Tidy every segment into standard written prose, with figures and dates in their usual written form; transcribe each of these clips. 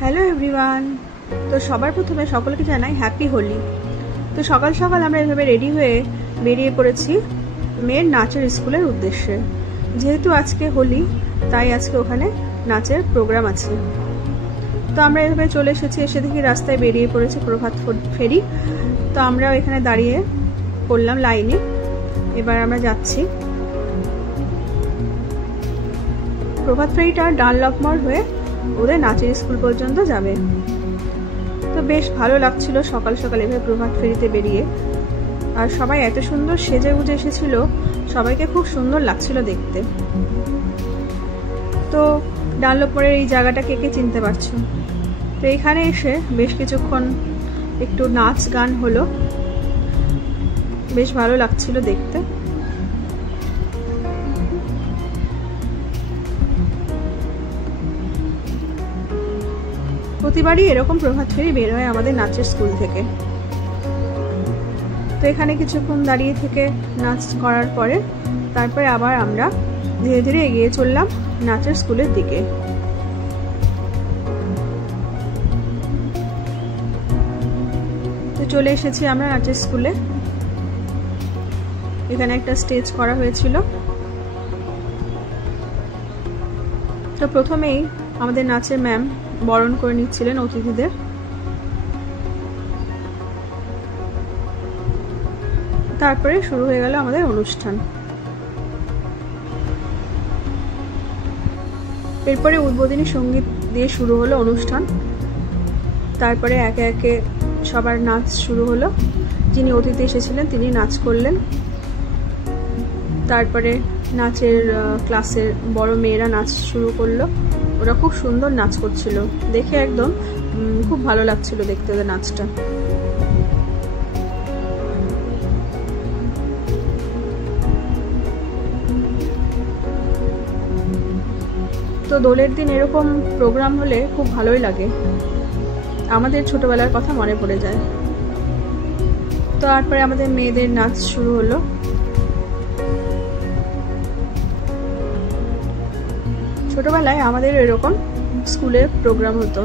Hello everyone. তো সবার প্রথমে সকলকে জানাই হ্যাপি হোলি। তো সকাল সকাল আমরা এভাবে রেডি হয়ে বেরিয়ে পড়েছি মেয়ের নাচের স্কুলের উদ্দেশ্যে। যেহেতু আজকে হোলি তাই আজকে ওখানে নাচের প্রোগ্রাম আছে। তো আমরা এভাবে চলে এসেছি, এসে দেখি রাস্তায় বেরিয়ে পড়েছে প্রভাত ফেরি। তো আমরাও এখানে দাঁড়িয়ে পড়লাম লাইনে। এবার আমরা যাচ্ছি। প্রভাত ফেরিটা ডানলপ মোড় হয়ে ওদের নাচের স্কুল পর্যন্ত যাবে। তো বেশ ভালো লাগছিল সকাল সকাল এভাবে প্রভাত ফেরিতে বেরিয়ে। আর সবাই এত সুন্দর সেজে গুজে এসেছিল, সবাইকে খুব সুন্দর লাগছিল দেখতে। তো ডানলপ মোড়ের এই জায়গাটা কে কে চিনতে পারছো? তো এখানে এসে বেশ কিছুক্ষণ একটু নাচ গান হলো, বেশ ভালো লাগছিল দেখতে। প্রতিবারই এরকম প্রভাত ফেরি বের হয় আমাদের নাচের স্কুল থেকে। তো এখানে কিছুক্ষণ দাঁড়িয়ে থেকে নাচ করার পরে তারপরে আবার আমরা ধীরে ধীরে এগিয়ে চললাম নাচের স্কুলের দিকে। তো চলে এসেছি আমরা নাচের স্কুলে। এখানে একটা স্টেজ করা হয়েছিল। তো প্রথমেই আমাদের নাচের ম্যাম বরণ করে নিচ্ছিলেন অতিথিদের। তারপরে শুরু হয়ে গেল আমাদের অনুষ্ঠান। এরপরে উদ্বোধনী সঙ্গীত দিয়ে শুরু হলো অনুষ্ঠান। তারপরে একে একে সবার নাচ শুরু হলো। যিনি অতিথি এসেছিলেন তিনি নাচ করলেন। তারপরে নাচের ক্লাসের বড় মেয়েরা নাচ শুরু করলো। ওরা খুব সুন্দর নাচ করছিল, দেখে একদম খুব ভালো লাগছিল দেখতে ওদের নাচটা। তো দোলের দিন এরকম প্রোগ্রাম হলে খুব ভালোই লাগে, আমাদের ছোটবেলার কথা মনে পড়ে যায়। তো তারপরে আমাদের মেয়েদের নাচ শুরু হলো। ছোটবেলায় আমাদের এরকম স্কুলে প্রোগ্রাম হতো।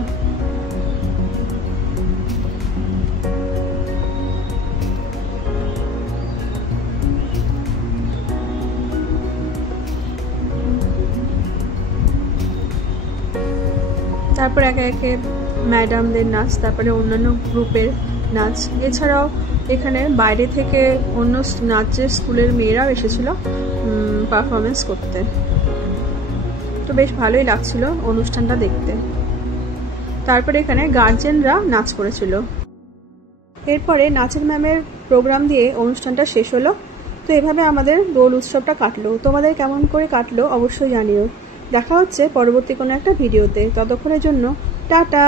তারপর একে একে ম্যাডামদের নাচ, তারপরে অন্যান্য গ্রুপের নাচ, এছাড়াও এখানে বাইরে থেকে অন্য নাচের স্কুলের মেয়েরাও এসেছিল পারফরমেন্স করতে। তো বেশ ভালোই লাগছিল অনুষ্ঠানটা দেখতে। তারপরে এখানে গার্জেনরা নাচ করেছিল। এরপরে নাচের ম্যামের প্রোগ্রাম দিয়ে অনুষ্ঠানটা শেষ হলো। তো এভাবে আমাদের দোল উৎসবটা কাটলো। তোমাদের কেমন করে কাটলো অবশ্যই জানিও। দেখা হচ্ছে পরবর্তী কোনো একটা ভিডিওতে। ততক্ষণের জন্য টাটা।